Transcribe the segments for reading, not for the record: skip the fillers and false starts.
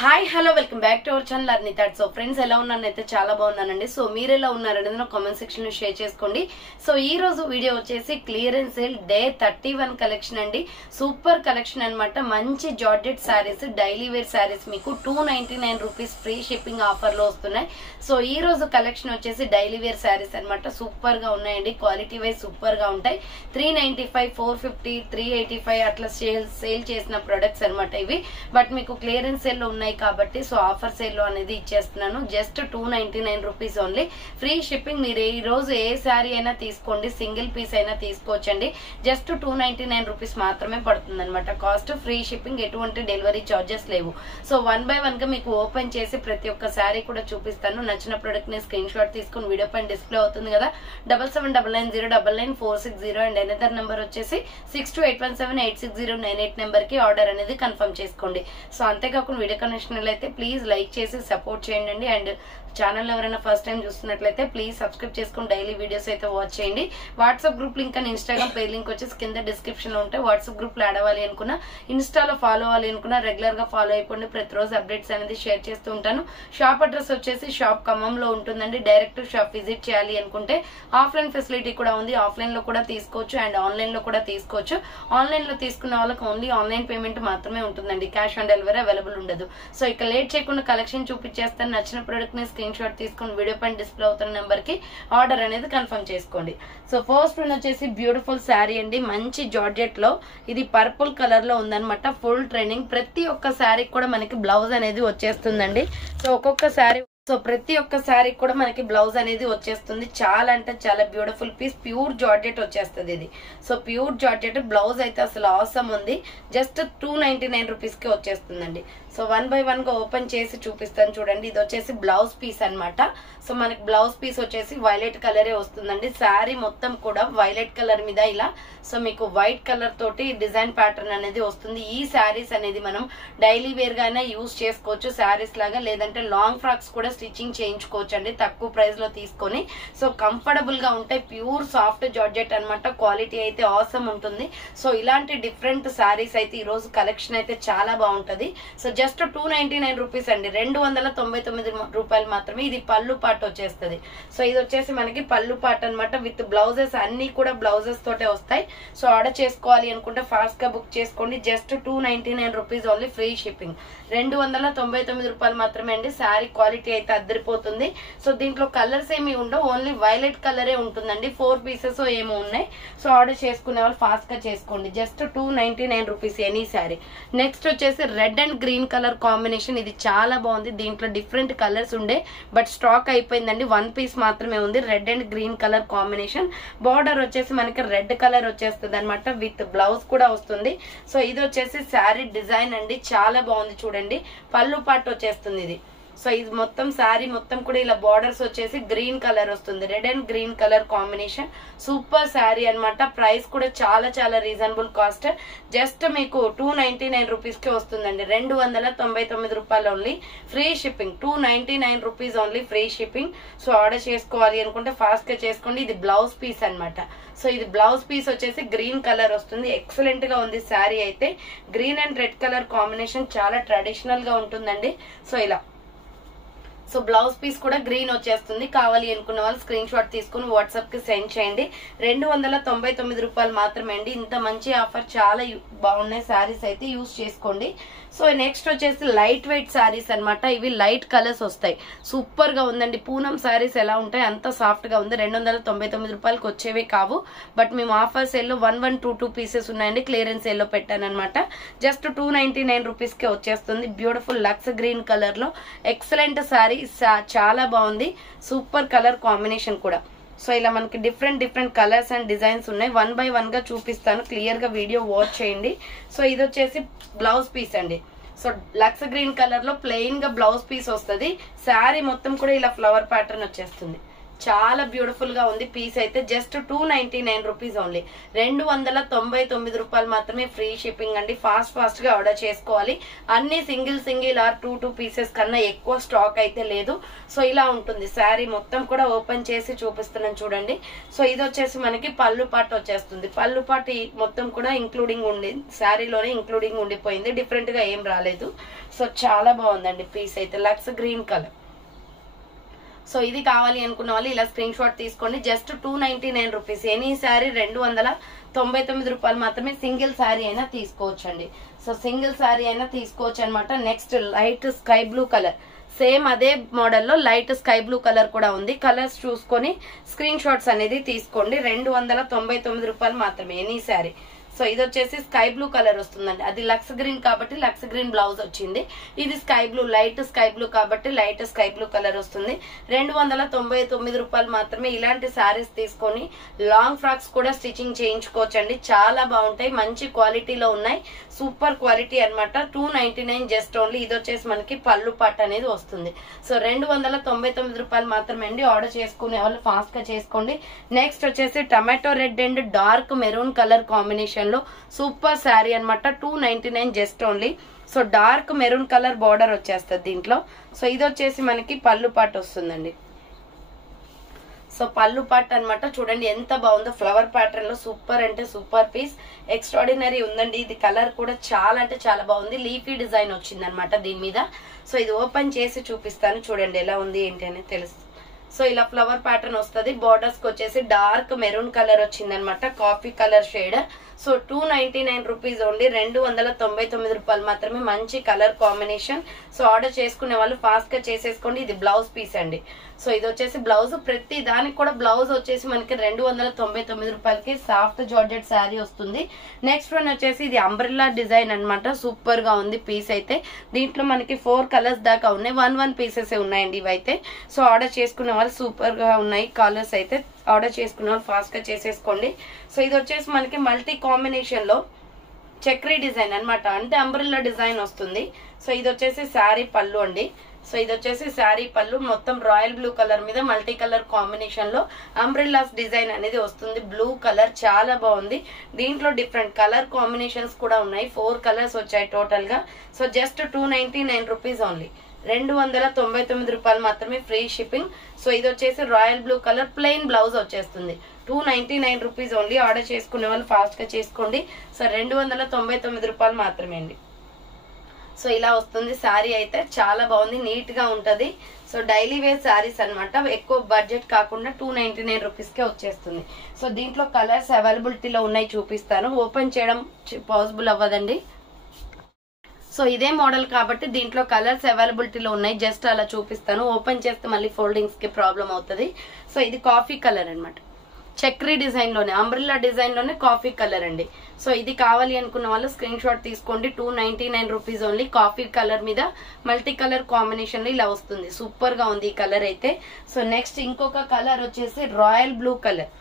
Hi hello welcome back to our channel Arnitha. So friends ఎలా ఉన్నానైతే చాలా బాగున్నానండి. సో మీరు ఎలా ఉన్నారనేది నా కామెంట్ సెక్షన్ లో షేర్ చేసుకోండి. సో ఈ రోజు వీడియో వచ్చేసి క్లియరెన్స్ సేల్ డే 31 కలెక్షన్ అండి. సూపర్ కలెక్షన్ అన్నమాట. మంచి georgette saris, daily wear saris మీకు 299 రూపీస్ ఫ్రీ షిప్పింగ్ ఆఫర్ లో వస్తున్నాయి. సో ఈ రోజు కలెక్షన్ వచ్చేసి డైలీ వేర్ శారీస్ అన్నమాట. సూపర్ గా ఉన్నాయండి. క్వాలిటీ వైజ్ సూపర్ గా ఉంటాయి. 395, 450, 385 అట్లా సేల్ చేసిన ప్రొడక్ట్స్ అన్నమాట ఇవి. బట్ మీకు క్లియరెన్స్ సేల్ లో ఉన్నాయి కాబట్టి సో ఆఫర్ సేల్ లో అనేది ఇచ్చేస్తున్నాను. Just 299 rupees only free shipping. మీరు ఈ రోజు ఏ శారీ అయినా తీసుకోండి, సింగిల్ పీస్ అయినా తీసుకోవచ్చండి. జస్ట్ 299 రూపీస్ మాత్రమే పడుతుంది అనమాట కాస్ట్. ఫ్రీ షిప్పింగ్, ఎటువంటి డెలివరీ చార్జెస్ లేవు. సో 1 by 1 గా మీకు ఓపెన్ చేసి ప్రతి ఒక్క శారీ కూడా చూపిస్తాను. నచ్చిన ప్రొడక్ట్ ని స్క్రీన్ షాట్ తీసుకుని వీడియో పైన డిస్ప్లే అవుతుంది కదా, 7799099460 అండ్ అనదర్ నెంబర్ వచ్చేసి 6281786098 నెంబర్ కి ఆర్డర్ అనేది కన్ఫర్మ్ చేసుకోండి. సో అంతేకాకుండా వీడియో అయితే ప్లీజ్ లైక్ చేసి సపోర్ట్ చేయండి. అండ్ ఛానల్ ఎవరైనా ఫస్ట్ టైం చూస్తున్నట్లయితే ప్లీజ్ సబ్స్క్రైబ్ చేసుకుని డైలీ వీడియోస్ అయితే వాచ్ చేయండి. WhatsApp group link and Instagram page link వచ్చేసి కింద డిస్క్రిప్షన్ లో ఉంటాయి. వాట్సాప్ గ్రూప్ లో యాడ్ అవ్వాలి అనుకున్నా, ఇన్స్టాలో ఫాలో అవ్వాలి అనుకున్నా రెగ్యులర్ గా ఫాలో అయిపోండి. ప్రతిరోజు అప్డేట్స్ అనేది షేర్ చేస్తూ ఉంటాను. షాప్ అడ్రస్ వచ్చేసి షాప్ ఖమ్మంలో ఉంటుందండి. డైరెక్ట్ షాప్ విజిట్ చేయాలి అనుకుంటే ఆఫ్లైన్ ఫెసిలిటీ కూడా ఉంది. ఆఫ్లైన్ లో కూడా తీసుకోవచ్చు అండ్ ఆన్లైన్ లో కూడా తీసుకోవచ్చు. ఆన్లైన్ లో తీసుకున్న వాళ్ళకి ఓన్లీ ఆన్లైన్ పేమెంట్ మాత్రమే ఉంటుందండి. క్యాష్ ఆన్ డెలివరీ అవైలబుల్ ఉండదు. సో ఇక లేట్ చేయకుండా కలెక్షన్ చూపించేస్తాను. నచ్చిన ప్రొడక్ట్ ని స్క్రీన్ షాట్ తీసుకుని వీడియో పైన డిస్ప్లే అవుతున్న నెంబర్ కి ఆర్డర్ అనేది కన్ఫర్మ్ చేసుకోండి. సో ఫస్ట్ వన్ వచ్చేసి బ్యూటిఫుల్ శారీ అండి. మంచి జార్జెట్ లో ఇది పర్పుల్ కలర్ లో ఉందన్నమాట. Full trending. ప్రతి ఒక్క శారీ కూడా మనకి బ్లౌజ్ అనేది వచ్చేస్తుందండి. సో ఒక్కొక్క శారీ ప్రతి ఒక్క శారీ కూడా మనకి బ్లౌజ్ అనేది వచ్చేస్తుంది. చాలా అంటే చాలా బ్యూటిఫుల్ పీస్. ప్యూర్ జార్జెట్ వచ్చేస్తుంది ఇది. సో ప్యూర్ జార్జెట్ బ్లౌజ్ అయితే అసలు ఆసమ్ ఉంది. జస్ట్ 299 రూపీస్ కి వచ్చేస్తుందండి. సో 1 by 1 గా ఓపెన్ చేసి చూపిస్తాను చూడండి. ఇది వచ్చేసి బ్లౌజ్ పీస్ అన్నమాట. సో మనకి బ్లౌజ్ పీస్ వచ్చేసి వైలెట్ కలరే వస్తుందండి. శారీ మొత్తం కూడా వైలెట్ కలర్ మీద ఇలా సో మీకు వైట్ కలర్ తోటి డిజైన్ ప్యాటర్న్ అనేది వస్తుంది. ఈ శారీస్ అనేది మనం డైలీ వేర్ గానే యూజ్ చేసుకోవచ్చు శారీస్ లాగా, లేదంటే లాంగ్ ఫ్రాక్స్ కూడా స్టిచ్చింగ్ చేయించుకోవచ్చు అండి తక్కువ ప్రైస్ లో తీసుకొని. సో కంఫర్టబుల్ గా ఉంటాయి. ప్యూర్ సాఫ్ట్ జార్జెట్ అన్నమాట. క్వాలిటీ అయితే ఆసమ్ ఉంటుంది. సో ఇలాంటి డిఫరెంట్ శారీస్ అయితే ఈ రోజు కలెక్షన్ అయితే చాలా బాగుంటది. సో జస్ట్ 299 రూపీస్ అండి. 299 రూపాయలు మాత్రమే. ఇది పళ్ళు పాట వచ్చేస్తుంది. సో ఇది వచ్చేసి మనకి పళ్ళు పాట అన్నమాట. విత్ బ్లౌజెస్ అన్ని కూడా బ్లౌజెస్ తోటే వస్తాయి. సో ఆర్డర్ చేసుకోవాలి అనుకుంటే ఫాస్ట్ గా బుక్ చేసుకోండి. Just 299 rupees only free shipping. 299 రూపాయలు మాత్రమే అండి. శారీ క్వాలిటీ అయితే అద్దరిపోతుంది. సో దీంట్లో కలర్స్ ఏమి ఉండవు, ఓన్లీ వైలెట్ కలరే ఉంటుందండి. 4 పీసెస్ ఏమో ఉన్నాయి. సో ఆర్డర్ చేసుకునే వాళ్ళు ఫాస్ట్ గా చేసుకోండి. Just 299 rupees any sari. Next వచ్చేసి red and green colour combination. ఇది చాలా బాగుంది. దీంట్లో డిఫరెంట్ కలర్స్ ఉండే బట్ స్టాక్ అయిపోయిందండి. 1 పీస్ మాత్రమే ఉంది. Red and green colour combination. Border వచ్చేసి మనకి రెడ్ కలర్ వచ్చేస్తుంది అనమాట. విత్ బ్లౌజ్ కూడా వస్తుంది. సో ఇది వచ్చేసి శారీ డిజైన్ అండి. చాలా బాగుంది చూడండి. పళ్ళు పాటు వచ్చేస్తుంది ఇది. సో ఇది మొత్తం శారీ మొత్తం కూడా ఇలా బార్డర్స్ వచ్చేసి గ్రీన్ కలర్ వస్తుంది. Red and green colour combination. Super sari అన్నమాట. ప్రైస్ కూడా చాలా చాలా రీజనబుల్ కాస్ట్. జస్ట్ మీకు 299 రూపీస్ కి వస్తుందండి. 299 రూపాయలు only free shipping. 299 rupees only free shipping. So order చేసుకోవాలి అనుకుంటే ఫాస్ట్ గా చేసుకోండి. ఇది బ్లౌజ్ పీస్ అన్నమాట. సో ఇది బ్లౌజ్ పీస్ వచ్చేసి గ్రీన్ కలర్ వస్తుంది. ఎక్సలెంట్ గా ఉంది శారీ అయితే. Green and red colour combination చాలా ట్రెడిషనల్ గా ఉంటుందండి. సో ఇలా సో బ్లౌజ్ పీస్ కూడా గ్రీన్ వచ్చేస్తుంది. కావాలి అనుకున్న వాళ్ళు స్క్రీన్ షాట్ తీసుకుని వాట్సాప్ కి సెండ్ చేయండి. 299 రూపాయలు మాత్రమే అండి. ఇంత మంచి ఆఫర్. చాలా బాగున్నాయి శారీస్ అయితే యూజ్ చేసుకోండి. సో నెక్స్ట్ వచ్చేసి లైట్ వెయిట్ శారీస్ అన్నమాట. ఇవి లైట్ కలర్స్ వస్తాయి. సూపర్ గా ఉందండి. పూనం శారీస్ ఎలా ఉంటాయి అంత సాఫ్ట్ గా ఉంది. 299 రూపాయలకి వచ్చేవే కావు. బట్ మేము ఆఫర్ సేల్ లో 1122 పీసెస్ ఉన్నాయండి. క్లియరెన్స్ సేల్ లో పెట్టాను అనమాట. జస్ట్ 299 రూపీస్ కి వచ్చేస్తుంది. బ్యూటిఫుల్ లక్స్ గ్రీన్ కలర్ లో ఎక్సలెంట్ శారీ. చాలా బాగుంది. సూపర్ కలర్ కాంబినేషన్ కూడా. సో ఇలా మనకి డిఫరెంట్ కలర్స్ అండ్ డిజైన్స్ ఉన్నాయి. 1 by 1 గా చూపిస్తాను. క్లియర్ గా వీడియో వాచ్ చేయండి. సో ఇది వచ్చేసి బ్లౌజ్ పీస్ అండి. సో లక్స్ గ్రీన్ కలర్ లో ప్లెయిన్ గా బ్లౌజ్ పీస్ వస్తుంది. శారీ మొత్తం కూడా ఇలా ఫ్లవర్ ప్యాటర్న్ వచ్చేస్తుంది. చాలా బ్యూటిఫుల్ గా ఉంది పీస్ అయితే. జస్ట్ 299 రూపీస్ ఓన్లీ, 299 రూపాయలు మాత్రమే. ఫ్రీ షిప్పింగ్ అండి. ఫాస్ట్ గా ఆర్డర్ చేసుకోవాలి. అన్ని సింగిల్ ఆర్ 2 పీసెస్ కన్నా ఎక్కువ స్టాక్ అయితే లేదు. సో ఇలా ఉంటుంది శారీ మొత్తం కూడా. ఓపెన్ చేసి చూపిస్తున్నాను చూడండి. సో ఇది వచ్చేసి మనకి పళ్ళు పాట వచ్చేస్తుంది. పళ్ళు పాట మొత్తం కూడా ఇంక్లూడింగ్ ఉండి శారీలోనే ఇంక్లూడింగ్ ఉండిపోయింది, డిఫరెంట్ గా ఏం రాలేదు. సో చాలా బాగుందండి పీస్ అయితే. Lux green colour. సో ఇది కావాలి అనుకున్న వాళ్ళు ఇలా స్క్రీన్ షాట్ తీసుకోండి. Just 299 rupees. ఎనీ శారీ 299 రూపాయలు మాత్రమే. సింగిల్ శారీ అయినా తీసుకోవచ్చండి. సో సింగిల్ శారీ అయినా తీసుకోవచ్చు అనమాట. Next light sky blue colour. Same అదే మోడల్లో లైట్ స్కై బ్లూ కలర్ కూడా ఉంది. కలర్స్ చూసుకొని స్క్రీన్ షాట్స్ అనేది తీసుకోండి. 299 రూపాయలు మాత్రమే ఎనీ శారీ. సో ఇది వచ్చేసి స్కై బ్లూ కలర్ వస్తుందండి. అది లక్స్ గ్రీన్ కాబట్టి లక్స్ గ్రీన్ బ్లౌజ్ వచ్చింది. ఇది sky blue, light sky blue కాబట్టి లైట్ స్కై బ్లూ కలర్ వస్తుంది. 299 రూపాయలు మాత్రమే. ఇలాంటి శారీస్ తీసుకొని లాంగ్ ఫ్రాక్స్ కూడా స్టిచ్చింగ్ చేయించుకోవచ్చండి. చాలా బాగుంటాయి, మంచి క్వాలిటీలో ఉన్నాయి. సూపర్ క్వాలిటీ అనమాట. 299 జస్ట్ ఓన్లీ. ఇది వచ్చేసి మనకి పళ్ళు పాట అనేది వస్తుంది. సో 299 రూపాయలు మాత్రమే అండి. ఆర్డర్ చేసుకునే వాళ్ళు ఫాస్ట్ గా చేసుకోండి. నెక్స్ట్ వచ్చేసి tomato red and dark maroon colour combination లో సూపర్ శారీ అనమాట. 299 just only. So dark maroon colour border వచ్చేస్తుంది దీంట్లో. సో ఇది వచ్చేసి మనకి పళ్ళు పాట వస్తుందండి. సో పళ్ళు పాట అనమాట. చూడండి ఎంత బాగుందో, ఫ్లవర్ ప్యాటర్న్ లో. సూపర్ అంటే సూపర్ పీస్, ఎక్స్ట్రాడినరీ ఉందండి. ఇది కలర్ కూడా చాలా అంటే చాలా బాగుంది. లీఫీ డిజైన్ వచ్చింది అనమాట దీని మీద. సో ఇది ఓపెన్ చేసి చూపిస్తాను చూడండి ఎలా ఉంది ఏంటి అనేది తెలుసు. సో ఇలా ఫ్లవర్ ప్యాటర్న్ వస్తుంది. బార్డర్స్ కి వచ్చేసి డార్క్ మెరూన్ కలర్ వచ్చింది అనమాట, coffee colour shade. So 299 rupees only, 299 రూపాయలు మాత్రమే. మంచి కలర్ కాంబినేషన్. సో ఆర్డర్ చేసుకునే వాళ్ళు ఫాస్ట్ గా చేసేసుకోండి. ఇది బ్లౌజ్ పీస్ అండి. సో ఇది వచ్చేసి బ్లౌజ్. ప్రతి దానికి కూడా బ్లౌజ్ వచ్చేసి మనకి 299 రూపాయలకి సాఫ్ట్ జార్జెట్ శారీ వస్తుంది. నెక్స్ట్ వన్ వచ్చేసి ఇది అంబ్రెల్లా డిజైన్ అనమాట. సూపర్ గా ఉంది పీస్ అయితే. దీంట్లో మనకి 4 కలర్స్ దాకా ఉన్నాయి. 1 పీసెస్ ఉన్నాయండి ఇవైతే. సో ఆర్డర్ చేసుకునే వాళ్ళు సూపర్ గా ఉన్నాయి కలర్స్ అయితే. ఆర్డర్ చేసుకునే వాళ్ళు ఫాస్ట్ గా చేసేసుకోండి. సో ఇది వచ్చేసి మనకి మల్టీ కాంబినేషన్ లో చక్రీ డిజైన్ అనమాట, అంటే అంబ్రెల్లా డిజైన్ వస్తుంది. సో ఇది వచ్చేసి శారీ పళ్ళు అండి. సో ఇది వచ్చేసి శారీ పళ్ళు. మొత్తం రాయల్ బ్లూ కలర్ మీద మల్టీ కలర్ కాంబినేషన్ లో అంబ్రెల్లాస్ డిజైన్ అనేది వస్తుంది. బ్లూ కలర్ చాలా బాగుంది. దీంట్లో డిఫరెంట్ కలర్ కాంబినేషన్స్ కూడా ఉన్నాయి. 4 కలర్స్ వచ్చాయి టోటల్ గా. సో జస్ట్ 299 రూపీస్ ఓన్లీ, 299 రూపాయలు మాత్రమే. Free shipping. సో ఇది వచ్చేసి royal blue colour plain blouse వచ్చేస్తుంది. 299 రూపీస్ ఓన్లీ. ఆర్డర్ చేసుకునే వాళ్ళు ఫాస్ట్ గా చేసుకోండి. సో 299 రూపాయలు మాత్రమే అండి. సో ఇలా వస్తుంది శారీ అయితే. చాలా బాగుంది, నీట్ గా ఉంటది. సో డైలీ వేర్ శారీస్ అనమాట. ఎక్కువ బడ్జెట్ కాకుండా 299 రూపీస్ కే వచ్చేస్తుంది. సో దీంట్లో కలర్స్ అవైలబిలిటీలో ఉన్నాయి, చూపిస్తాను. ఓపెన్ చేయడం పాసిబుల్ అవ్వదండి. సో ఇదే మోడల్ కాబట్టి దీంట్లో కలర్స్ అవైలబిలిటీలో ఉన్నాయి. జస్ట్ అలా చూపిస్తాను. ఓపెన్ చేస్తే మళ్ళీ ఫోల్డింగ్స్ కి ప్రాబ్లం అవుతుంది. సో ఇది కాఫీ కలర్ అనమాట. చక్రీ డిజైన్ లోనే, అంబ్రెల్లా డిజైన్ లోనే కాఫీ కలర్ అండి. సో ఇది కావాలి అనుకున్న వాళ్ళు స్క్రీన్ షాట్ తీసుకోండి. 299 రూపీస్ ఓన్లీ. కాఫీ కలర్ మీద మల్టీ కలర్ కాంబినేషన్ లో ఇలా వస్తుంది. సూపర్ గా ఉంది ఈ కలర్ అయితే. సో నెక్స్ట్ ఇంకొక కలర్ వచ్చేసి royal blue colour.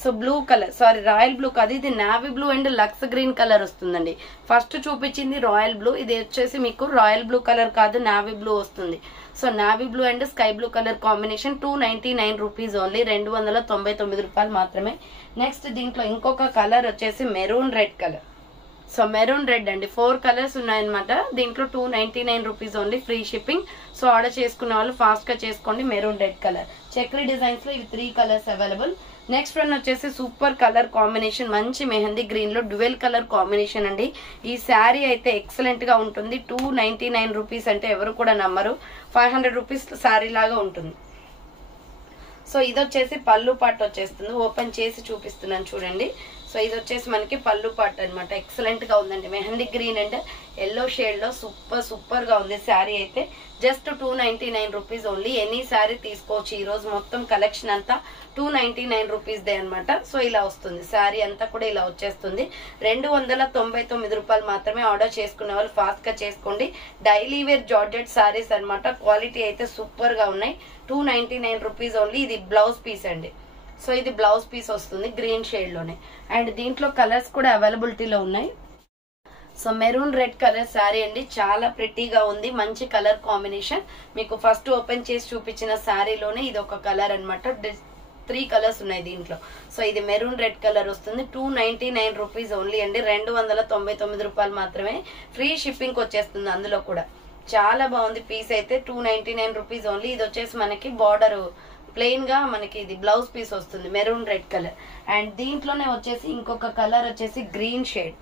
So blue colour, sorry royal blue కాదు, ఇది navy blue and lux green colour వస్తుందండి. ఫస్ట్ చూపించింది రాయల్ బ్లూ, ఇది వచ్చేసి మీకు రాయల్ బ్లూ కలర్ కాదు, నావీ బ్లూ వస్తుంది. So navy blue and sky blue colour combination. 299 rupees only, 299 రూపాయలు మాత్రమే. నెక్స్ట్ దీంట్లో ఇంకొక కలర్ వచ్చేసి maroon red colour. So maroon red అండి. 4 కలర్స్ ఉన్నాయన్నమాట. దీంట్లో 299 rupees only, free shipping. So order చేసుకునే వాళ్ళు ఫాస్ట్ గా చేసుకోండి. Maroon red colour. Chakri designs లో ఇవి 3 కలర్స్ అవైలబుల్. నెక్స్ట్ వన్ వచ్చేసి సూపర్ కలర్ కాంబినేషన్, మంచి మెహందీ గ్రీన్ లో డ్యువెల్ కలర్ కాంబినేషన్ అండి. ఈ శారీ అయితే ఎక్సలెంట్ గా ఉంటుంది. 299 రూపీస్ అంటే ఎవరు కూడా నమ్మరు. 500 రూపీస్ శారీ లాగా ఉంటుంది. సో ఇది వచ్చేసి పళ్ళు పాట వచ్చేస్తుంది. ఓపెన్ చేసి చూపిస్తున్నాను చూడండి. సో ఇది వచ్చేసి మనకి పళ్ళు పాట అనమాట. ఎక్సలెంట్ గా ఉందండి. Mehndi green and yellow shade లో సూపర్ గా ఉంది శారీ అయితే. Just 299 rupees only. Any sari తీసుకోవచ్చు. ఈ రోజు మొత్తం కలెక్షన్ అంతా 299 రూపీస్ దే అనమాట. సో ఇలా వస్తుంది శారీ అంతా కూడా ఇలా వచ్చేస్తుంది. 299 రూపాయలు మాత్రమే. ఆర్డర్ చేసుకునే వాళ్ళు ఫాస్ట్ గా చేసుకోండి. డైలీ వేర్ జార్జెట్ శారీస్ అనమాట. క్వాలిటీ అయితే సూపర్ గా ఉన్నాయి. 299 రూపీస్ ఓన్లీ. ఇది బ్లౌజ్ పీస్ అండి. సో ఇది బ్లౌజ్ పీస్ వస్తుంది గ్రీన్ షేడ్ లోనే. అండ్ దీంట్లో కలర్స్ కూడా అవైలబిలిటీలో ఉన్నాయి. So maroon red colour sari అండి, చాలా ప్రిటీగా ఉంది, మంచి కలర్ కాంబినేషన్. మీకు ఫస్ట్ ఓపెన్ చేసి చూపించిన శారీలోనే ఇది ఒక కలర్ అనమాట. 3 కలర్స్ ఉన్నాయి దీంట్లో. సో ఇది మెరూన్ రెడ్ కలర్ వస్తుంది. 299 రూపీస్ ఓన్లీ అండి, 299 రూపాయలు మాత్రమే. ఫ్రీ షిప్పింగ్ వచ్చేస్తుంది అందులో కూడా. చాలా బాగుంది పీస్ అయితే. 299 రూపీస్ ఓన్లీ. ఇది వచ్చేసి మనకి బార్డర్ ప్లెయిన్ గా మనకి ఇది బ్లౌజ్ పీస్ వస్తుంది మెరూన్ రెడ్ కలర్. అండ్ దీంట్లోనే వచ్చేసి ఇంకొక కలర్ వచ్చేసి గ్రీన్ షేడ్,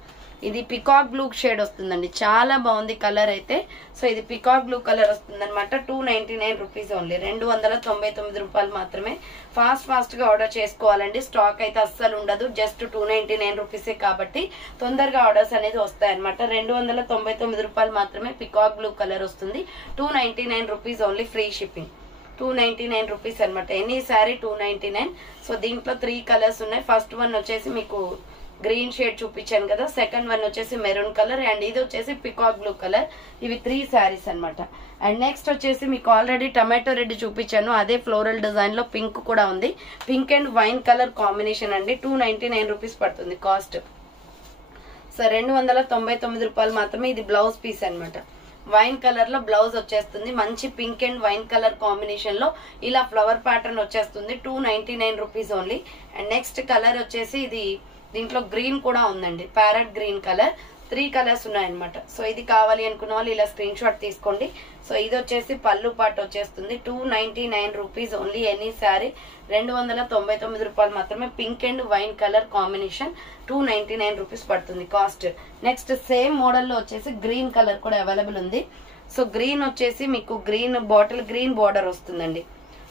ఇది పికాక్ బ్లూ షేడ్ వస్తుందండి. చాలా బాగుంది కలర్ అయితే. సో ఇది పికాక్ బ్లూ కలర్ వస్తుంది అనమాట. 299 రూపీస్ ఓన్లీ, 299 రూపాయలు మాత్రమే. ఫాస్ట్ గా ఆర్డర్ చేసుకోవాలండి, స్టాక్ అయితే అస్సలు ఉండదు. జస్ట్ 299 రూపీసే కాబట్టి తొందరగా ఆర్డర్స్ అనేది వస్తాయి అనమాట. 299 రూపాయలు మాత్రమే. పికాక్ బ్లూ కలర్ వస్తుంది. 299 rupees only, free shipping. 299 rupees అనమాట. ఎనీ శారీ 299. సో దీంట్లో 3 కలర్స్ ఉన్నాయి. ఫస్ట్ వన్ వచ్చేసి మీకు గ్రీన్ షేడ్ చూపించాను కదా, సెకండ్ వన్ వచ్చేసి మెరూన్ కలర్, అండ్ ఇది వచ్చేసి పికాక్ బ్లూ కలర్. ఇవి 3 శారీస్ అనమాట. అండ్ నెక్స్ట్ వచ్చేసి మీకు ఆల్రెడీ టమాటో రెడ్ చూపించాను, అదే ఫ్లోరల్ డిజైన్ లో పింక్ కూడా ఉంది. Pink and wine colour combination అండి. 299 రూపీస్ పడుతుంది కాస్ట్. సో 299 రూపాయలు మాత్రమే. ఇది బ్లౌజ్ పీస్ అనమాట. వైన్ కలర్ లో బ్లౌజ్ వచ్చేస్తుంది. మంచి pink and wine colour combination లో ఇలా ఫ్లవర్ ప్యాటర్న్ వచ్చేస్తుంది. 299 rupees only. And next colour వచ్చేసి ఇది దీంట్లో గ్రీన్ కూడా ఉందండి, ప్యారెట్ గ్రీన్ కలర్. 3 కలర్స్ ఉన్నాయన్నమాట. సో ఇది కావాలి అనుకున్న వాళ్ళు ఇలా స్క్రీన్ షాట్ తీసుకోండి. సో ఇది వచ్చేసి పళ్ళు పాటు వచ్చేస్తుంది. 299 రూపీస్ ఓన్లీ. ఎనీ శారీ 299 రూపాయలు మాత్రమే. Pink and wine colour combination. 299 rupees పడుతుంది కాస్ట్. నెక్స్ట్ సేమ్ మోడల్ లో వచ్చేసి గ్రీన్ కలర్ కూడా అవైలబుల్ ఉంది. సో గ్రీన్ వచ్చేసి మీకు గ్రీన్ బాటిల్ గ్రీన్ బార్డర్ వస్తుందండి.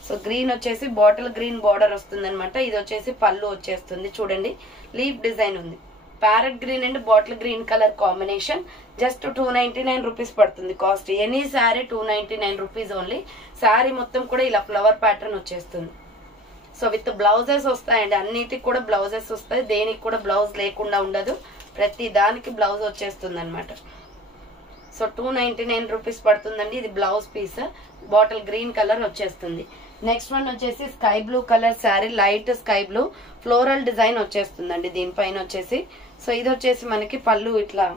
సో గ్రీన్ వచ్చేసి బాటిల్ గ్రీన్ బార్డర్ వస్తుంది అనమాట. ఇది వచ్చేసి పళ్ళు వచ్చేస్తుంది, చూడండి లీఫ్ డిజైన్ ఉంది. Parrot green and bottle green colour combination. Just 299 rupees పడుతుంది cost. Any sari 299 rupees only. Sari మొత్తం కూడా ఇలా ఫ్లవర్ ప్యాటర్న్ వచ్చేస్తుంది. సో విత్ బ్లౌజెస్ వస్తాయండి, అన్నిటికి కూడా బ్లౌజెస్ వస్తాయి. దేనికి కూడా బ్లౌజ్ లేకుండా ఉండదు, ప్రతి దానికి బ్లౌజ్ వచ్చేస్తుంది అనమాట. సో 299 రూపీస్ పడుతుందండి. ఇది blouse piece, bottle green colour వచ్చేస్తుంది. నెక్స్ట్ వన్ వచ్చేసి sky blue colour sari, light sky blue floral design వచ్చేస్తుందండి దీనిపైన వచ్చేసి. సో ఇది వచ్చేసి మనకి పళ్ళు ఇట్లా,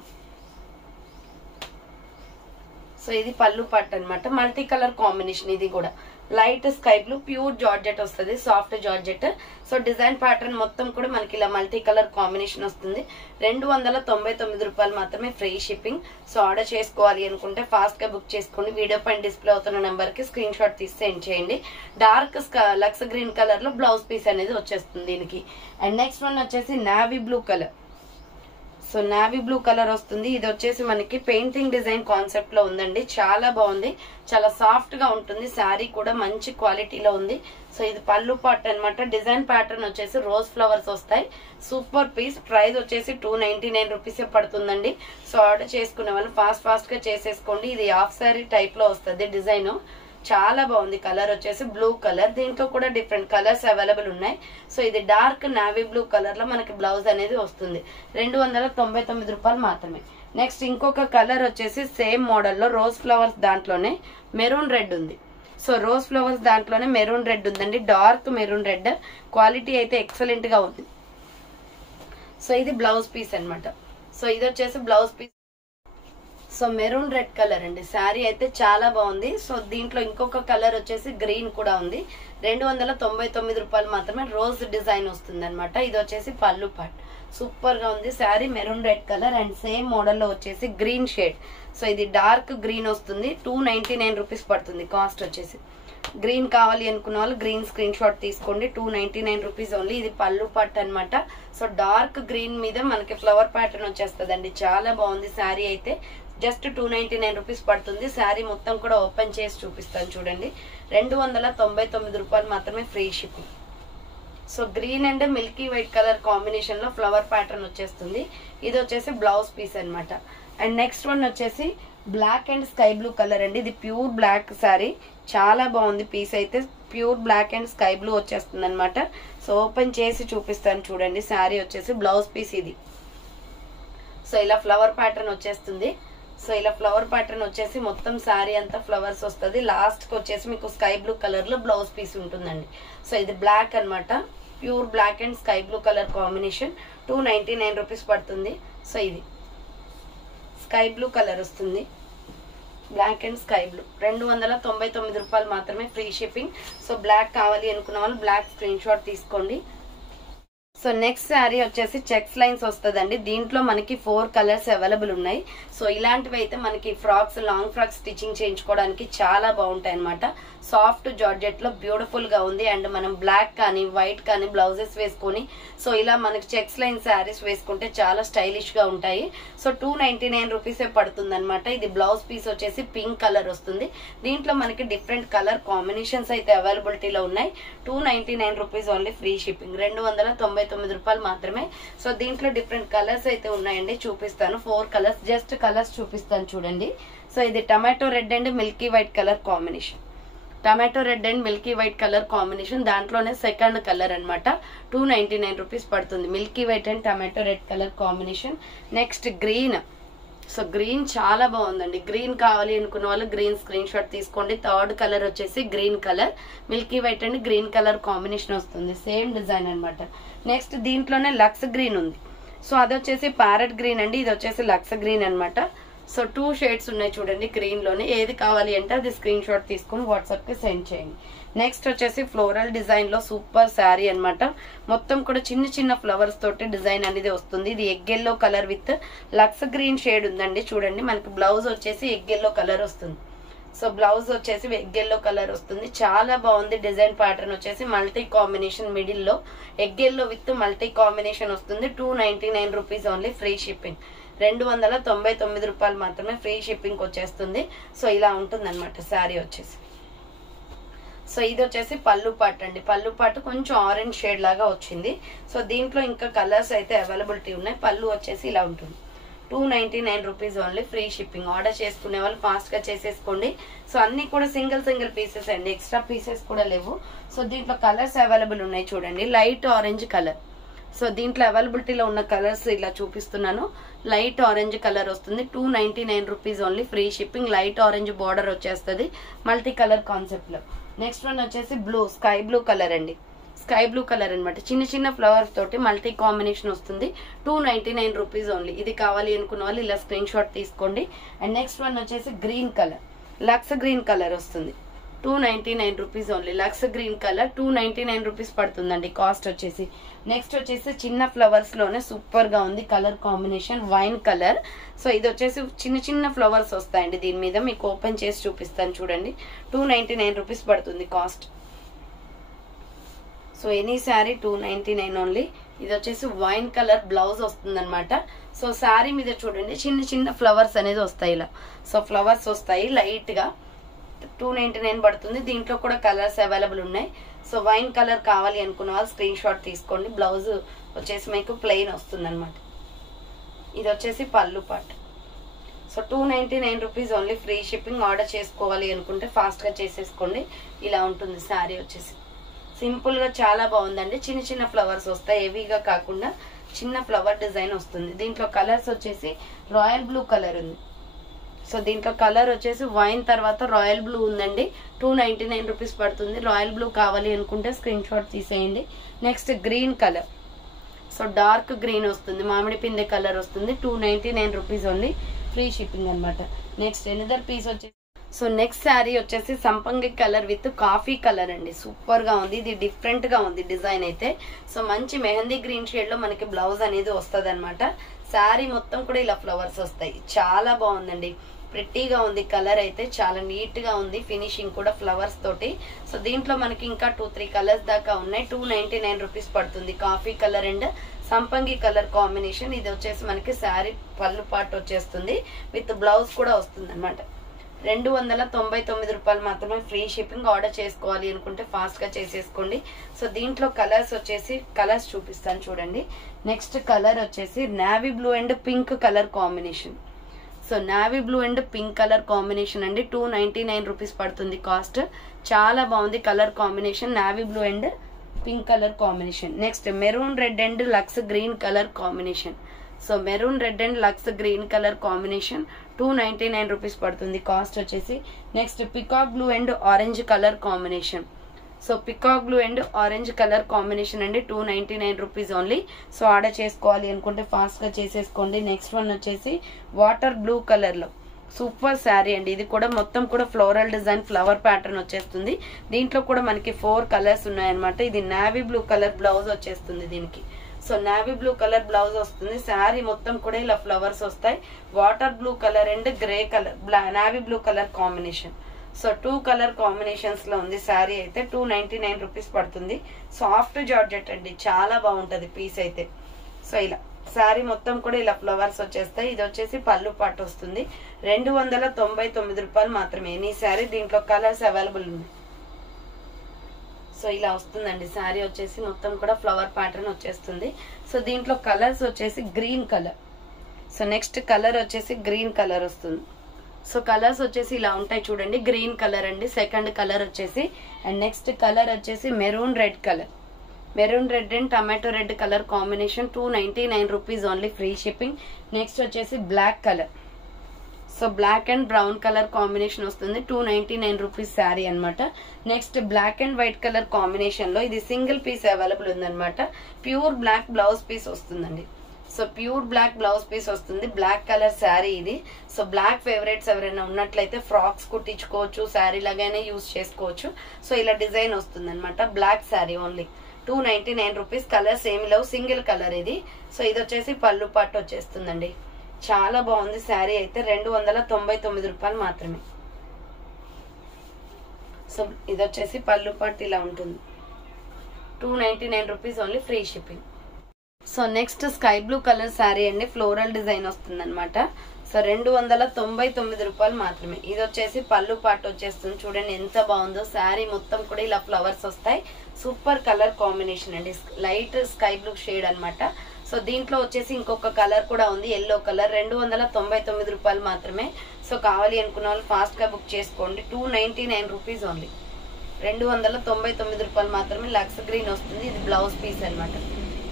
సో ఇది పళ్ళు పట్టు అనమాట. Multi colour combination. ఇది కూడా light sky blue pure georgette వస్తుంది, soft georgette. So design pattern మొత్తం కూడా మనకి ఇలా మల్టీ కలర్ కాంబినేషన్ వస్తుంది. 299 రూపాయలు మాత్రమే, ఫ్రీ షిప్పింగ్. సో ఆర్డర్ చేసుకోవాలి అనుకుంటే ఫాస్ట్ గా బుక్ చేసుకోండి. వీడియో పైన డిస్ప్లే అవుతున్న నెంబర్ కి స్క్రీన్ షాట్ తీసి సెండ్ చేయండి. డార్క్ లక్స్ గ్రీన్ కలర్ లో బ్లౌజ్ పీస్ అనేది వచ్చేస్తుంది దీనికి. అండ్ నెక్స్ట్ వన్ వచ్చేసి navy blue colour. So navy blue colour వస్తుంది. ఇది వచ్చేసి మనకి పెయింటింగ్ డిజైన్ కాన్సెప్ట్ లో ఉందండి. చాలా బాగుంది, చాలా సాఫ్ట్ గా ఉంటుంది. శారీ కూడా మంచి క్వాలిటీలో ఉంది. సో ఇది పళ్ళు పార్ట్ అనమాట. డిజైన్ ప్యాటర్న్ వచ్చేసి రోజ్ ఫ్లవర్స్ వస్తాయి. Super piece. ప్రైస్ వచ్చేసి 299 రూపీస్ పడుతుందండి. సో ఆర్డర్ చేసుకునే వాళ్ళు ఫాస్ట్ గా చేసేసుకోండి. ఇది హాఫ్ శారీ టైప్ లో వస్తుంది డిజైన్. చాలా బాగుంది. కలర్ వచ్చేసి బ్లూ కలర్. దీంట్లో కూడా డిఫరెంట్ కలర్స్ అవైలబుల్ ఉన్నాయి. సో ఇది డార్క్ నావీ బ్లూ కలర్ లో మనకి బ్లౌజ్ అనేది వస్తుంది. 299 రూపాయలు మాత్రమే. నెక్స్ట్ ఇంకొక కలర్ వచ్చేసి సేమ్ మోడల్ లో రోజ్ ఫ్లవర్స్ దాంట్లోనే మెరూన్ రెడ్ ఉంది. సో రోజ్ ఫ్లవర్స్ దాంట్లోనే మెరూన్ రెడ్ ఉందండి, డార్క్ మెరూన్ రెడ్. క్వాలిటీ అయితే ఎక్సలెంట్ గా ఉంది. సో ఇది బ్లౌజ్ పీస్ అనమాట. సో ఇది వచ్చేసి blouse piece. So maroon red colour అండి. శారీ అయితే చాలా బాగుంది. సో దీంట్లో ఇంకొక కలర్ వచ్చేసి గ్రీన్ కూడా ఉంది. 299 రూపాయలు మాత్రమే. రోజ్ డిజైన్ వస్తుంది అనమాట. ఇది వచ్చేసి పళ్ళు పార్ట్. సూపర్ గా ఉంది sari. Maroon red colour and same model లో వచ్చేసి గ్రీన్ షేడ్. సో ఇది డార్క్ గ్రీన్ వస్తుంది. 299 రూపీస్ పడుతుంది కాస్ట్ వచ్చేసి. గ్రీన్ కావాలి అనుకున్న వాళ్ళు గ్రీన్ స్క్రీన్ షాట్ తీసుకోండి. 299 రూపీస్ ఓన్లీ. ఇది పళ్ళు పట్టు అనమాట. సో డార్క్ గ్రీన్ మీద మనకి ఫ్లవర్ ప్యాటర్న్ వచ్చేస్తుందండి. చాలా బాగుంది శారీ అయితే. జస్ట్ 299 రూపీస్ పడుతుంది. శారీ మొత్తం కూడా ఓపెన్ చేసి చూపిస్తాను చూడండి. 299 రూపాయలు మాత్రమే, free shipping. So green and milky white colour combination లో ఫ్లవర్ ప్యాటర్న్ వచ్చేస్తుంది. ఇది వచ్చేసి బ్లౌజ్ పీస్ అనమాట. అండ్ నెక్స్ట్ వన్ వచ్చేసి black and sky blue colour అండి. ఇది ప్యూర్ బ్లాక్ శారీ. చాలా బాగుంది పీస్ అయితే. Pure black and sky blue వచ్చేస్తుంది అనమాట. సో ఓపెన్ చేసి చూపిస్తాను చూడండి. శారీ వచ్చేసి బ్లౌజ్ పీస్ ఇది. సో ఇలా ఫ్లవర్ ప్యాటర్న్ వచ్చేస్తుంది. సో ఇలా ఫ్లవర్ ప్యాటర్న్ వచ్చేసి మొత్తం శారీ అంతా ఫ్లవర్స్ వస్తుంది. లాస్ట్ కి వచ్చేసి మీకు స్కై బ్లూ కలర్ లో బ్లౌజ్ పీస్ ఉంటుందండి. సో ఇది బ్లాక్ అనమాట. Pure black and sky blue colour combination. 299 rupees పడుతుంది. సో ఇది స్కై బ్లూ కలర్ వస్తుంది, బ్లాక్ అండ్ స్కై బ్లూ. 299 రూపాయలు మాత్రమే, ఫ్రీ షిప్పింగ్. సో బ్లాక్ కావాలి అనుకున్న వాళ్ళు బ్లాక్ స్క్రీన్ షాట్ తీసుకోండి. సో నెక్స్ట్ శారీ వచ్చేసి చెక్స్ లైన్స్ వస్తుందండి. దీంట్లో మనకి 4 కలర్స్ అవైలబుల్ ఉన్నాయి. సో ఇలాంటివి అయితే మనకి ఫ్రాక్స్, లాంగ్ ఫ్రాక్స్ స్టిచ్చింగ్ చేయించుకోవడానికి చాలా బాగుంటాయి అనమాట. సాఫ్ట్ జార్జెట్ లో బ్యూటిఫుల్ గా ఉంది. అండ్ మనం బ్లాక్ కానీ వైట్ కానీ బ్లౌజెస్ వేసుకొని సో ఇలా మనకి చెక్స్ లైన్ శారీస్ వేసుకుంటే చాలా స్టైలిష్ గా ఉంటాయి. సో 299 రూపీసే పడుతుంది అనమాట. ఇది బ్లౌజ్ పీస్ వచ్చేసి పింక్ కలర్ వస్తుంది. దీంట్లో మనకి డిఫరెంట్ కలర్ కాంబినేషన్స్ అయితే అవైలబిలిటీలో ఉన్నాయి. 299 రూపీస్ ఓన్లీ, ఫ్రీ షిప్పింగ్. 299 రూపాయలు మాత్రమే. సో దీంట్లో డిఫరెంట్ కలర్స్ అయితే ఉన్నాయండి, చూపిస్తాను. 4 కలర్స్, జస్ట్ కలర్స్ చూపిస్తాను చూడండి. సో ఇది tomato red and milky white colour combination. Tomato red and milky white colour combination, దాంట్లోనే సెకండ్ కలర్ అనమాట. 299 రూపీస్ పడుతుంది. Milky white and tomato red colour combination. Next green. So green చాలా బాగుందండి. Green కావాలి అనుకున్న వాళ్ళు గ్రీన్ స్క్రీన్ షాట్ తీసుకోండి. Third colour వచ్చేసి green colour, Milky white and green colour combination వస్తుంది. సేమ్ డిజైన్ అనమాట. నెక్స్ట్ దీంట్లోనే లక్స్ గ్రీన్ ఉంది. సో అది వచ్చేసి ప్యారెట్ గ్రీన్ అండి, ఇది వచ్చేసి లక్స్ గ్రీన్ అనమాట. సో 2 షేడ్స్ ఉన్నాయి చూడండి గ్రీన్ లోనే. ఏది కావాలి అంటే అది స్క్రీన్ షాట్ తీసుకుని వాట్సాప్ కి సెండ్ చేయండి. నెక్స్ట్ వచ్చేసి ఫ్లోరల్ డిజైన్ లో సూపర్ శారీ అనమాట. మొత్తం కూడా చిన్న చిన్న ఫ్లవర్స్ తోటి డిజైన్ అనేది వస్తుంది. ఇది egg yellow colour with lux green shade ఉందండి. చూడండి మనకి బ్లౌజ్ వచ్చేసి ఎగ్ ఎల్లో కలర్ వస్తుంది. సో బ్లౌజ్ వచ్చేసి ఎగ్ ఎల్లో కలర్ వస్తుంది. చాలా బాగుంది. డిజైన్ ప్యాటర్న్ వచ్చేసి మల్టీ కాంబినేషన్, మిడిల్ లో egg yellow with multi combination వస్తుంది. 299 రూపీస్ ఓన్లీ, ఫ్రీ షిప్పింగ్. 299 రూపాయలు మాత్రమే, ఫ్రీ షిప్పింగ్ వచ్చేస్తుంది. సో ఇలా ఉంటుంది అనమాట శారీ వచ్చేసి. సో ఇది వచ్చేసి పళ్ళు పాటు అండి. పళ్ళు పాటు కొంచెం ఆరెంజ్ షేడ్ లాగా వచ్చింది. సో దీంట్లో ఇంకా కలర్స్ అయితే అవైలబిలిటీ ఉన్నాయి. పళ్ళు వచ్చేసి ఇలా ఉంటుంది. 299 rupees only, free shipping. Order చేసుకునే వాళ్ళు ఫాస్ట్ గా చేసేసుకోండి. సో అన్ని కూడా సింగిల్ పీసెస్ అండి, ఎక్స్ట్రా పీసెస్ కూడా లేవు. సో దీంట్లో కలర్స్ అవైలబుల్ ఉన్నాయి చూడండి. Light orange colour. సో దీంట్లో అవైలబిలిటీలో ఉన్న కలర్స్ ఇలా చూపిస్తున్నాను. లైట్ ఆరెంజ్ కలర్ వస్తుంది. 299 rupees only, free shipping. Light orange border వచ్చేస్తుంది మల్టీ కలర్ కాన్సెప్ట్ లో. నెక్స్ట్ వన్ వచ్చేసి బ్లూ, స్కై బ్లూ కలర్ అండి. స్కై బ్లూ కలర్ అనమాట. చిన్న చిన్న ఫ్లవర్స్ తోటి మల్టీ కాంబినేషన్ వస్తుంది. 299 రూపీస్ ఓన్లీ. ఇది కావాలి అనుకున్న వాళ్ళు ఇలా స్క్రీన్ షాట్ తీసుకోండి. అండ్ నెక్స్ట్ వన్ వచ్చేసి green colour, lux green colour వస్తుంది. 299 rupees only. Lux green colour 299 rupees పడుతుందండి కాస్ట్ వచ్చేసి. నెక్స్ట్ వచ్చేసి చిన్న ఫ్లవర్స్ లోనే సూపర్ గా ఉంది colour combination, wine colour. So ఇది వచ్చేసి చిన్న చిన్న ఫ్లవర్స్ వస్తాయండి. దీని మీద మీకు ఓపెన్ చేసి చూపిస్తాను చూడండి. 299 రూపీస్ పడుతుంది cost. So any sari 299 only. ఇది వచ్చేసి వైన్ కలర్ బ్లౌజ్ వస్తుంది అనమాట. సో శారీ మీద చూడండి చిన్న చిన్న ఫ్లవర్స్ అనేది వస్తాయి ఇలా. సో ఫ్లవర్స్ వస్తాయి లైట్ గా. 299 పడుతుంది. దీంట్లో కూడా కలర్స్ అవైలబుల్ ఉన్నాయి. సో వైన్ కలర్ కావాలి అనుకున్న వాళ్ళు స్క్రీన్ షాట్ తీసుకోండి. బ్లౌజ్ వచ్చేసి మీకు ప్లెయిన్ వస్తుంది అనమాట. ఇది వచ్చేసి పళ్ళు part. So 299 rupees only, free shipping. Order చేసుకోవాలి అనుకుంటే ఫాస్ట్ గా చేసేసుకోండి. ఇలా ఉంటుంది శారీ వచ్చేసి. సింపుల్ గా చాలా బాగుందండి. చిన్న చిన్న ఫ్లవర్స్ వస్తాయి, హెవీగా కాకుండా చిన్న ఫ్లవర్ డిజైన్ వస్తుంది. దీంట్లో కలర్స్ వచ్చేసి రాయల్ బ్లూ కలర్ ఉంది. సో దీంట్లో కలర్ వచ్చేసి వైన్ తర్వాత రాయల్ బ్లూ ఉందండి. 299 రూపీస్ పడుతుంది. రాయల్ బ్లూ కావాలి అనుకుంటే స్క్రీన్ షాట్ తీసేయండి. Next green colour. So dark green వస్తుంది, మామిడి పిందె కలర్ వస్తుంది. 299 రూపీస్ ఓన్లీ, ఫ్రీ షిప్పింగ్ అనమాట. నెక్స్ట్ ఎనదర్ పీస్ వచ్చేసి సో నెక్స్ట్ శారీ వచ్చేసి సంపంగి కలర్ విత్ కాఫీ కలర్ అండి. సూపర్ గా ఉంది. ఇది డిఫరెంట్ గా ఉంది డిజైన్ అయితే. సో మంచి మెహందీ గ్రీన్ షేడ్ లో మనకి బ్లౌజ్ అనేది వస్తుంది అనమాట. శారీ మొత్తం కూడా ఇలా ఫ్లవర్స్ వస్తాయి. చాలా బాగుందండి, ప్రిట్టీగా ఉంది. కలర్ అయితే చాలా నీట్ గా ఉంది. ఫినిషింగ్ కూడా ఫ్లవర్స్ తోటి. సో దీంట్లో మనకి ఇంకా 2-3 కలర్స్ దాకా ఉన్నాయి. 299 రూపీస్ పడుతుంది. కాఫీ కలర్ అండ్ సంపంగి కలర్ కాంబినేషన్. ఇది వచ్చేసి మనకి శారీ పళ్ళు పార్ట్ వచ్చేస్తుంది విత్ బ్లౌజ్ కూడా వస్తుంది అనమాట. 299 రూపాయలు మాత్రమే, ఫ్రీ షిప్పింగ్. ఆర్డర్ చేసుకోవాలి అనుకుంటే ఫాస్ట్ గా చేసేసుకోండి. సో దీంట్లో కలర్స్ వచ్చేసి కలర్స్ చూపిస్తాను చూడండి. నెక్స్ట్ కలర్ వచ్చేసి navy blue and pink colour combination. So navy blue and pink colour combination అండి. 299 రూపీస్ పడుతుంది కాస్ట్. చాలా బాగుంది colour combination, navy blue and pink colour combination. Next maroon red and lux green colour combination. So maroon red and lux green colour combination 299 rupees పడుతుంది cost వచ్చేసి. Next peacock blue and orange colour combination. So peacock blue and orange colour combination అండి, 299 rupees only. So order చేసుకోవాలి అనుకుంటే fast గా చేసేసుకోండి. Next one వచ్చేసి water blue colour లో super sari అండి. ఇది కూడా మొత్తం కూడా ఫ్లోరల్ డిజైన్ ఫ్లవర్ ప్యాటర్న్ వచ్చేస్తుంది. దీంట్లో కూడా మనకి 4 కలర్స్ ఉన్నాయన్నమాట. ఇది నావీ బ్లూ కలర్ బ్లౌజ్ వచ్చేస్తుంది దీనికి. So navy blue colour blouse వస్తుంది. శారీ మొత్తం కూడా ఇలా ఫ్లవర్స్ వస్తాయి. Water blue colour and grey colour navy blue colour combination. So 2 colour combinations లో ఉంది శారీ అయితే. 299 రూపీస్ పడుతుంది. సాఫ్ట్ జార్జెట్ అండి, చాలా బాగుంటది పీస్ అయితే. సో ఇలా శారీ మొత్తం కూడా ఇలా ఫ్లవర్స్ వచ్చేస్తాయి. ఇది వచ్చేసి పళ్ళు పాటు వస్తుంది. 299 రూపాయలు మాత్రమే ఈ శారీ. దీంట్లో కలర్స్ అవైలబుల్ ఉన్నాయి. సో ఇలా వస్తుందండి శారీ వచ్చేసి మొత్తం కూడా ఫ్లవర్ ప్యాటర్న్ వచ్చేస్తుంది. సో దీంట్లో కలర్స్ వచ్చేసి green colour. So next colour వచ్చేసి గ్రీన్ కలర్ వస్తుంది. సో కలర్స్ వచ్చేసి ఇలా ఉంటాయి చూడండి. గ్రీన్ కలర్ అండి సెకండ్ కలర్ వచ్చేసి. అండ్ నెక్స్ట్ కలర్ వచ్చేసి maroon red colour. Maroon red and tomato red colour combination, 299 rupees only, free shipping. Next వచ్చేసి black colour. So black and brown colour combination వస్తుంది. 299 rupees sari అనమాట. Next black and white colour combination లో ఇది single piece available ఉందన్నమాట. Pure black blouse piece వస్తుందండి. So pure black blouse piece వస్తుంది. Black colour sari ఇది. So black favourites ఎవరైనా ఉన్నట్లయితే ఫ్రాక్స్ కుట్టించుకోవచ్చు, శారీ లాగానే యూజ్ చేసుకోవచ్చు. సో ఇలా డిజైన్ వస్తుంది అనమాట. Black sari only 299 rupees. Colour same love, single colour ఇది. సో ఇది వచ్చేసి పళ్ళు పాటు వచ్చేస్తుందండి. చాలా బాగుంది శారీ అయితే. 299 రూపాయలు మాత్రమే. సో ఇది వచ్చేసి పళ్ళు పాటు ఇలా ఉంటుంది. 299 rupees only, free shipping. So next sky blue colour sari అండి, ఫ్లోరల్ డిజైన్ వస్తుంది అనమాట. సో 299 రూపాయలు మాత్రమే. ఇది వచ్చేసి పళ్ళు పాటు వచ్చేస్తుంది. చూడండి ఎంత బాగుందో శారీ మొత్తం కూడా ఇలా ఫ్లవర్స్ వస్తాయి. సూపర్ కలర్ కాంబినేషన్ అండి, లైట్ స్కై బ్లూ షేడ్ అనమాట. సో దీంట్లో వచ్చేసి ఇంకొక కలర్ కూడా ఉంది, ఎల్లో కలర్. 299 రూపాయలు మాత్రమే. సో కావాలి అనుకున్న వాళ్ళు ఫాస్ట్ గా బుక్ చేసుకోండి. 299 రూపీస్ ఓన్లీ. 299 రూపాయలు మాత్రమే. లక్స్ గ్రీన్ వస్తుంది. ఇది బ్లౌజ్ పీస్ అనమాట.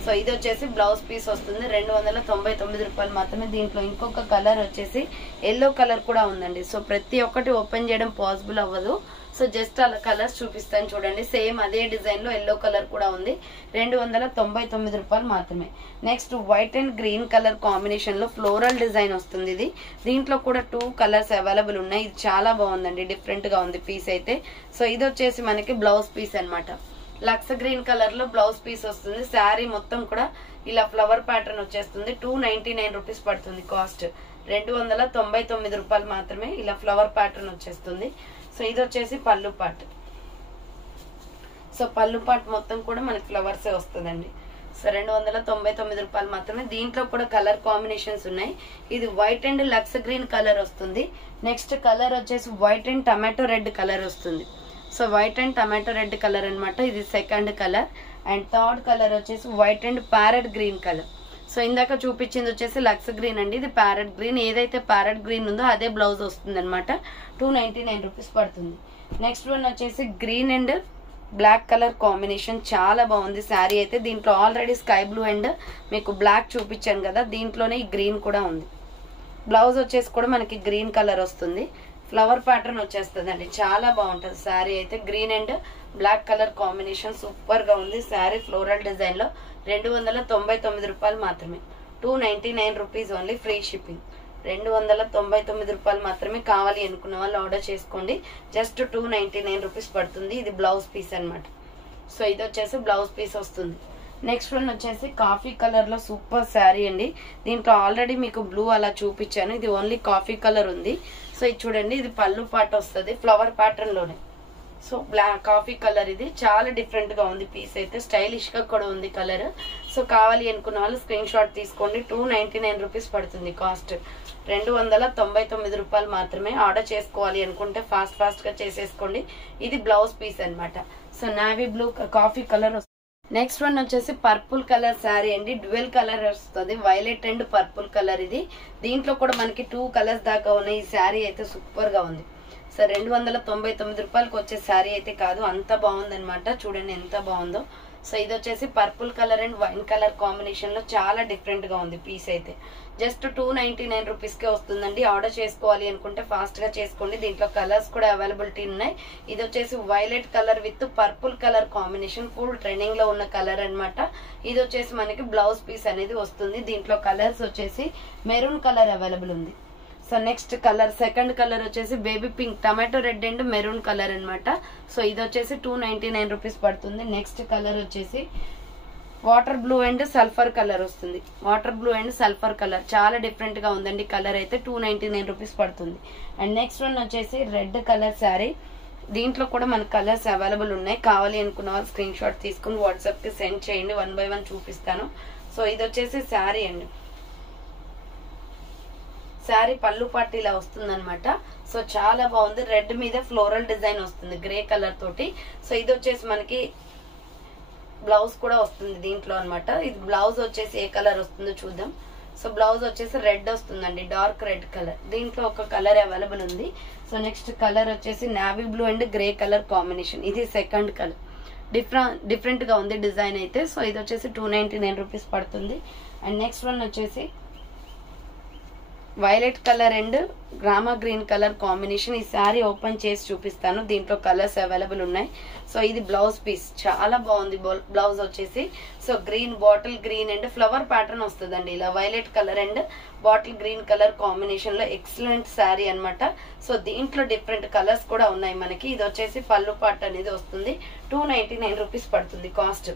సో ఇది వచ్చేసి బ్లౌజ్ పీస్ వస్తుంది. 299 రూపాయలు మాత్రమే. దీంట్లో ఇంకొక కలర్ వచ్చేసి ఎల్లో కలర్ కూడా ఉందండి. సో ప్రతి ఒక్కటి ఓపెన్ చేయడం పాసిబుల్ అవ్వదు. సో జస్ట్ అలా కలర్స్ చూపిస్తాను చూడండి. సేమ్ అదే డిజైన్ లో ఎల్లో కలర్ కూడా ఉంది. 299 రూపాయలు మాత్రమే. Next white and green colour combination లో ఫ్లోరల్ డిజైన్ వస్తుంది. ఇది దీంట్లో కూడా 2 కలర్స్ అవైలబుల్ ఉన్నాయి. ఇది చాలా బాగుందండి, డిఫరెంట్ గా ఉంది పీస్ అయితే. సో ఇది వచ్చేసి మనకి బ్లౌజ్ పీస్ అనమాట. లక్స్ గ్రీన్ కలర్ లో బ్లౌజ్ పీస్ వస్తుంది. శారీ మొత్తం కూడా ఇలా ఫ్లవర్ ప్యాటర్న్ వచ్చేస్తుంది. 299 రూపీస్ పడుతుంది కాస్ట్. 299 రూపాయలు మాత్రమే. ఇలా ఫ్లవర్ ప్యాటర్న్ వచ్చేస్తుంది. సో ఇది వచ్చేసి పళ్ళు పాట్. సో పళ్ళు పాట్ మొత్తం కూడా మనకి ఫ్లవర్సే వస్తుందండి. సో 299 రూపాయలు మాత్రమే. దీంట్లో కూడా కలర్ కాంబినేషన్స్ ఉన్నాయి. ఇది white and lux green colour వస్తుంది. నెక్స్ట్ కలర్ వచ్చేసి white and tomato red colour వస్తుంది. So white and tomato red colour అనమాట. ఇది second colour. And third colour వచ్చేసి white and parrot green colour. So ఇందాక చూపించింది వచ్చేసి లక్స్ గ్రీన్ అండి, ఇది ప్యారెట్ గ్రీన్. ఏదైతే ప్యారెట్ గ్రీన్ ఉందో అదే బ్లౌజ్ వస్తుంది అనమాట. 299 రూపీస్ పడుతుంది. నెక్స్ట్ వన్ వచ్చేసి green and black colour combination, చాలా బాగుంది శారీ అయితే. దీంట్లో ఆల్రెడీ స్కై బ్లూ అండ్ మీకు బ్లాక్ చూపించాను కదా, దీంట్లోనే ఈ గ్రీన్ కూడా ఉంది. బ్లౌజ్ వచ్చేసి కూడా మనకి గ్రీన్ కలర్ వస్తుంది. ఫ్లవర్ ప్యాటర్న్ వచ్చేస్తుంది అండి, చాలా బాగుంటుంది శారీ అయితే. Green and black colour combination super గా ఉంది శారీ. ఫ్లోరల్ డిజైన్ లో 299 రూపాయలు మాత్రమే. 299 రూపీస్ ఓన్లీ, ఫ్రీ షిప్పింగ్. 299 రూపాయలు మాత్రమే. కావాలి అనుకున్న వాళ్ళు ఆర్డర్ చేసుకోండి. జస్ట్ 299 రూపీస్ పడుతుంది. ఇది బ్లౌజ్ పీస్ అనమాట. సో ఇది వచ్చేసి బ్లౌజ్ పీస్ వస్తుంది. నెక్స్ట్ వన్ వచ్చేసి కాఫీ కలర్ లో సూపర్ శారీ అండి. దీంట్లో ఆల్రెడీ మీకు బ్లూ అలా చూపించాను, ఇది ఓన్లీ కాఫీ కలర్ ఉంది. సో ఇది చూడండి, ఇది పళ్ళు పాట వస్తుంది ఫ్లవర్ ప్యాటర్న్ లోనే. సో బ్లాక్ కాఫీ కలర్, ఇది చాలా డిఫరెంట్ గా ఉంది పీస్ అయితే. స్టైలిష్ గా కూడా ఉంది కలర్. సో కావాలి అనుకున్న వాళ్ళు స్క్రీన్ షాట్ తీసుకోండి. 299 రూపీస్ పడుతుంది కాస్ట్. 299 రూపాయలు మాత్రమే. ఆర్డర్ చేసుకోవాలి అనుకుంటే ఫాస్ట్ గా చేసేసుకోండి. ఇది బ్లౌజ్ పీస్ అనమాట. So navy blue coffee colour. Next one వచ్చేసి పర్పుల్ కలర్ శారీ అండి. డ్యూయల్ కలర్ వస్తుంది, వైలెట్ అండ్ పర్పుల్ కలర్. ఇది దీంట్లో కూడా మనకి 2 కలర్స్ దాకా ఉన్నాయి. ఈ శారీ అయితే సూపర్ గా ఉంది. సో 299 రూపాయలకి వచ్చే శారీ అయితే కాదు, అంత బాగుంది అనమాట. చూడండి ఎంత బాగుందో. సో ఇది వచ్చేసి purple colour and wine colour combination లో చాలా డిఫరెంట్ గా ఉంది పీస్ అయితే. జస్ట్ 299 రూపీస్ కే వస్తుందండి. ఆర్డర్ చేసుకోవాలి అనుకుంటే ఫాస్ట్ గా చేసుకోండి. దీంట్లో కలర్స్ కూడా అవైలబిలిటీ ఉన్నాయి. ఇది వచ్చేసి violet colour with purple colour combination, full trending లో ఉన్న కలర్ అన్నమాట. ఇది వచ్చేసి మనకి బ్లౌజ్ పీస్ అనేది వస్తుంది. దీంట్లో కలర్స్ వచ్చేసి మెరూన్ కలర్ అవైలబుల్ ఉంది. So next colour, second colour వచ్చేసి baby pink, tomato red and maroon colour అన్నమాట. సో ఇది వచ్చేసి 299 రూపీస్ పడుతుంది. నెక్స్ట్ కలర్ వచ్చేసి water blue and sulphur colour వస్తుంది. Water blue and sulphur colour చాలా డిఫరెంట్ గా ఉందండి. కలర్ అయితే 299 రూపీస్ పడుతుంది. అండ్ నెక్స్ట్ వన్ వచ్చేసి రెడ్ కలర్ శారీ. దీంట్లో కూడా మనకు కలర్స్ అవైలబుల్ ఉన్నాయి. కావాలి అనుకున్న వాళ్ళు స్క్రీన్ షాట్ తీసుకుని వాట్సాప్ కి సెండ్ చేయండి. 1 by 1 చూపిస్తాను. సో ఇది వచ్చేసి శారీ అండి. శారీ పళ్ళు పార్టీ ఇలా వస్తుంది అనమాట. సో చాలా బాగుంది. రెడ్ మీద ఫ్లోరల్ డిజైన్ వస్తుంది గ్రే కలర్ తోటి. సో ఇది వచ్చేసి మనకి బ్లౌజ్ కూడా వస్తుంది దీంట్లో అనమాట. ఇది బ్లౌజ్ వచ్చేసి ఏ కలర్ వస్తుందో చూద్దాం. సో బ్లౌజ్ వచ్చేసి రెడ్ వస్తుందండి, డార్క్ రెడ్ కలర్. దీంట్లో ఒక కలర్ అవైలబుల్ ఉంది. సో నెక్స్ట్ కలర్ వచ్చేసి navy blue and grey colour combination. ఇది సెకండ్ కలర్. డిఫరెంట్ గా ఉంది డిజైన్ అయితే. సో ఇది వచ్చేసి 299 రూపీస్ పడుతుంది. అండ్ నెక్స్ట్ వన్ వచ్చేసి వైలెట్ కలర్ అండ్ గ్రామా గ్రీన్ కలర్ కాంబినేషన్. ఈ శారీ ఓపెన్ చేసి చూపిస్తాను. దీంట్లో కలర్స్ అవైలబుల్ ఉన్నాయి. సో ఇది బ్లౌజ్ పీస్ చాలా బాగుంది. బ్లౌజ్ వచ్చేసి so green, bottle green and flower pattern వస్తుందండి. ఇలా violet colour and bottle green colour combination లో ఎక్సలెంట్ శారీ అనమాట. సో దీంట్లో డిఫరెంట్ కలర్స్ కూడా ఉన్నాయి మనకి. ఇది వచ్చేసి పళ్ళు పాట్ అనేది వస్తుంది. 299 రూపీస్ పడుతుంది కాస్ట్.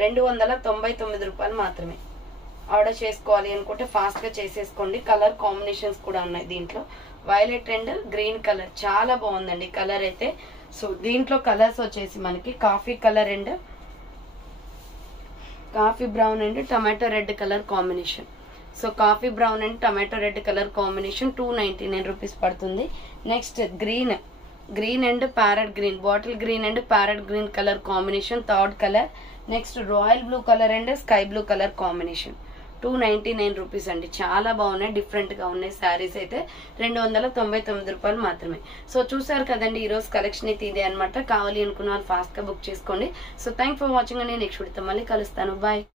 299 రూపాయలు మాత్రమే. ఆర్డర్ చేసుకోవాలి అనుకుంటే ఫాస్ట్ గా చేసేసుకోండి. కలర్ కాంబినేషన్స్ కూడా ఉన్నాయి దీంట్లో. వైలెట్ అండ్ గ్రీన్ కలర్ చాలా బాగుందండి కలర్ అయితే. సో దీంట్లో కలర్స్ వచ్చేసి మనకి coffee colour and coffee brown and tomato red colour combination. So coffee brown and tomato red colour combination 299 rupees పడుతుంది. Next green and parrot green, bottle green and parrot green colour combination, third colour. Next royal blue colour and sky blue colour combination. 299 rupees అండి. చాలా బాగున్నాయి, different గా ఉన్నాయి శారీస్ అయితే. 299 రూపాయలు మాత్రమే. So చూసారు కదండి ఈ రోజు కలెక్షన్ అయితే ఇదే అనమాట. కావాలి అనుకున్న వాళ్ళు ఫాస్ట్ గా బుక్ చేసుకోండి. సో థ్యాంక్ ఫర్ వాచింగ్ అండి. నెక్స్ట్ వీడియోతో మళ్ళీ కలుస్తాను. బాయ్.